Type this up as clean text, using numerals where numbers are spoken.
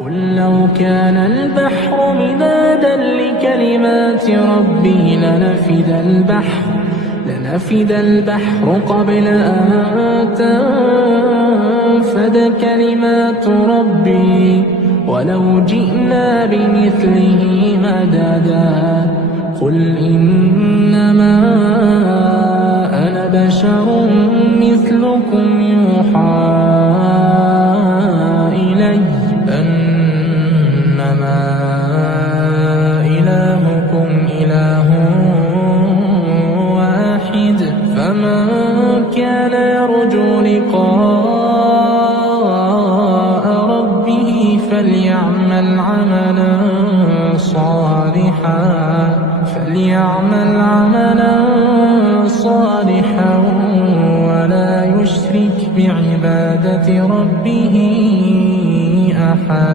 قل لو كان البحر مدادا لكلمات ربي لنفد البحر قبل أن تنفد كلمات ربي ولو جئنا بمثله مددا. قل إنما أنا بشر مثلكم يوحى إلي أنما إلهكم إله واحد فمن كان يرجو لقاء ربه فليعمل عملا صالحا ولا يشرك بعبادة ربه أحد.